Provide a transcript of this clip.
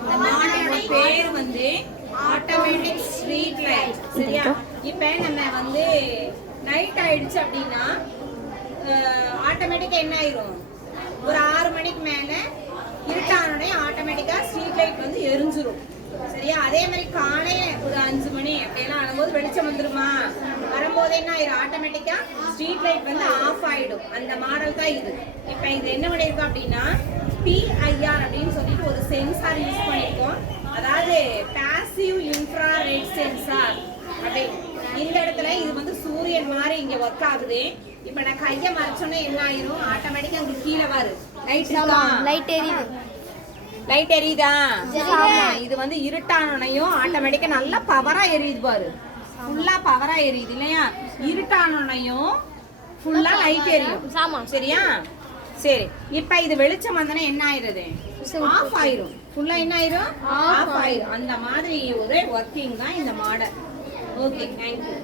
இந்த மாடலோட பேர் வந்து ஆட்டோமேட்டிக் ஸ்ட்ரீட் லைட். சரியா? இப்போ நம்ம வந்து நைட் ஆயிடுச்சு அப்படின்னா ஆட்டோமேட்டிக்கா என்ன ஆயிரும், ஒரு 6 மணிக்கு மேல இருட்டானோடனே ஆட்டோமேட்டிக்கா ஸ்ட்ரீட் லைட் வந்து எரிஞ்சிரும். சரியா? அதே மாதிரி காலையில ஒரு 5 மணி அப்படியெல்லாம் ஆகும்போது வெளிச்சம் வந்துருமா, வரும்போது என்ன ஆயிரும், ஆட்டோமேட்டிக்கா ஸ்ட்ரீட் லைட் வந்து ஆஃப் ஆயிடும். அந்த மாடல் தான் இது. இப்போ இது என்ன பண்ணியிருக்கோம் அப்படின்னா பிஐஆர் அப்படின்னு சொல்லிட்டு ஒரு சென்சார் யூஸ் பண்ணியிருக்கோம். அதாவது பாசிவ் இன்ஃப்ராரெட் சென்சார். அப்படி இந்த இடத்துல இது வந்து சூரியன் மாதிரி இங்க ஒர்க் ஆகுது. இப்ப நான் கையை மறைச்சோன்னே என்ன ஆயிரும், ஆட்டோமேட்டிக்கா உங்களுக்கு கீழே வரும் லைட் எரியுது. லைட் எரியுதா? இது வந்து இருட்டானோனையும் ஆட்டோமேட்டிக்கா நல்லா பவரா எரியுது பாரு, ஃபுல்லா பவரா எரியுது இல்லையா? இருட்டானோனையும் ஃபுல்லா லைட் எரியும். சரியா? சரி, இப்ப இது வெளிச்சம் வந்தோன்னா என்ன ஆயிருது, ஆஃப் ஆயிரும். ஃபுல்லா என்ன ஆயிரும், ஆஃப் ஆயிரும். அந்த மாதிரி ஒரு ஒர்க்கிங் தான் இந்த மாடல். Okay, thank you.